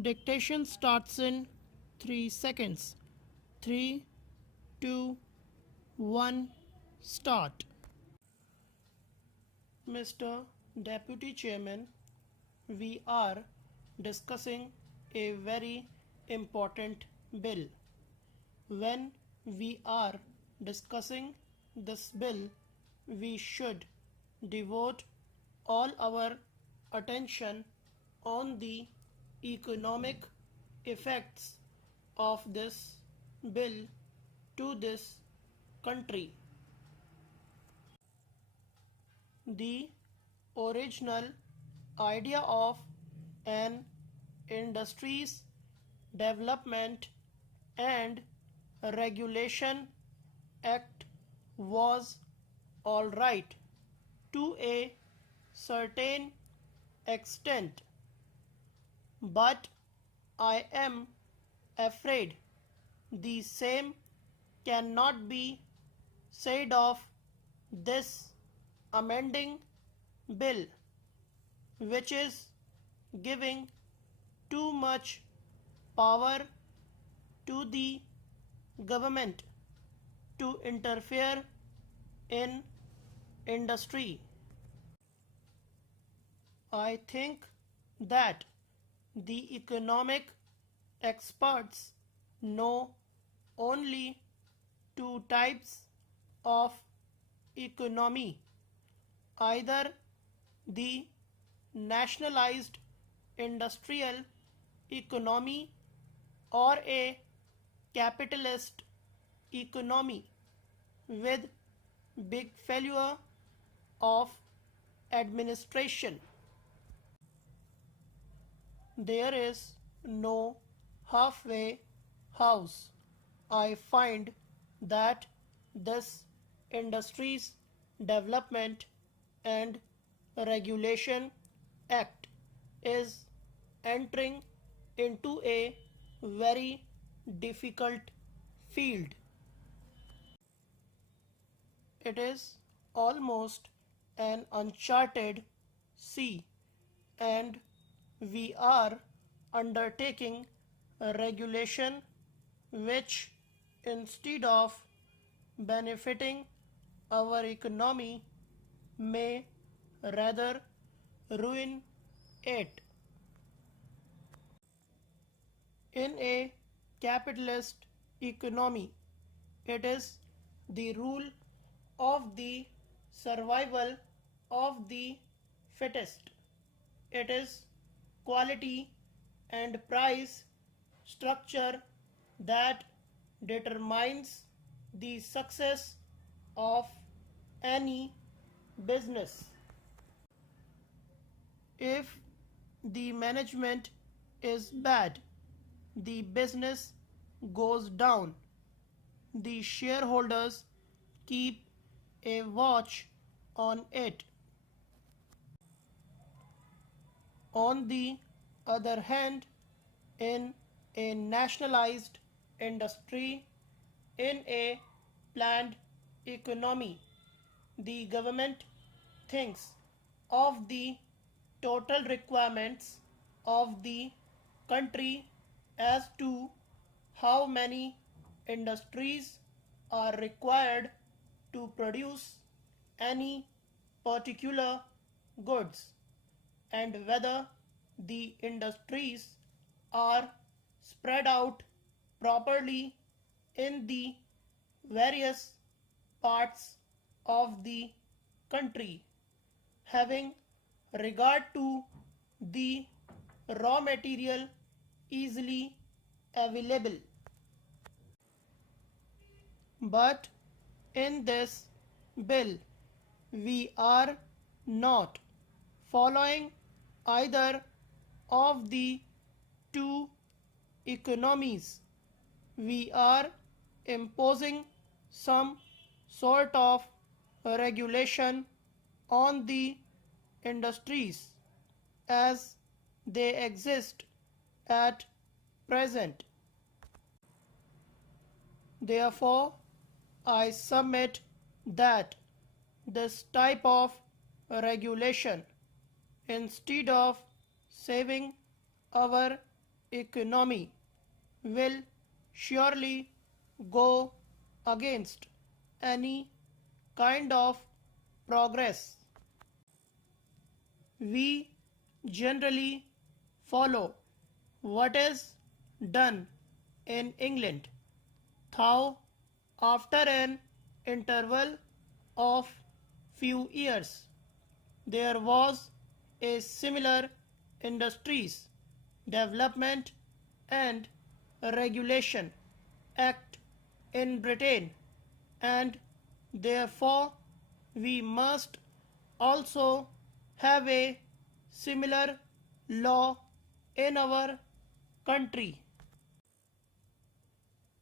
Dictation starts in 3 seconds. 3, 2, 1, start. Mr. Deputy Chairman, we are discussing a very important bill. When we are discussing this bill, we should devote all our attention on the economic effects of this bill to this country. The original idea of an Industries Development and Regulation Act was all right to a certain extent, but I am afraid the same cannot be said of this amending bill, which is giving too much power to the government to interfere in industry. I think that the economic experts know only two types of economy: either the nationalized industrial economy or a capitalist economy with big failure of administration. There is no halfway house. I find that this Industries Development and Regulation Act is entering into a very difficult field. It is almost an uncharted sea, and we are undertaking a regulation which, instead of benefiting our economy, may rather ruin it. In a capitalist economy, it is the rule of the survival of the fittest. It is quality and price structure that determines the success of any business. If the management is bad, the business goes down. The shareholders keep a watch on it. On the other hand, in a nationalized industry, in a planned economy, the government thinks of the total requirements of the country as to how many industries are required to produce any particular goods, and whether the industries are spread out properly in the various parts of the country, having regard to the raw material easily available. But in this bill, we are not following either of the two economies. We are imposing some sort of regulation on the industries as they exist at present. Therefore, I submit that this type of regulation, instead of saving our economy will surely go against any kind of progress. We generally follow what is done in England, though after an interval of few years there was a similar industries development and regulation act in Britain, and therefore we must also have a similar law in our country.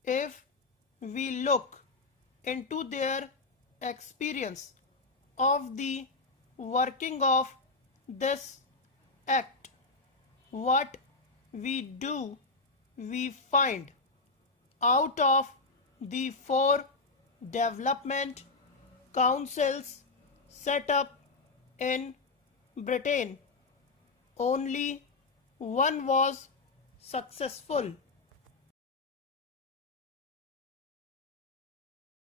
If we look into their experience of the working of this act, what we find out of the four development councils set up in Britain, only one was successful.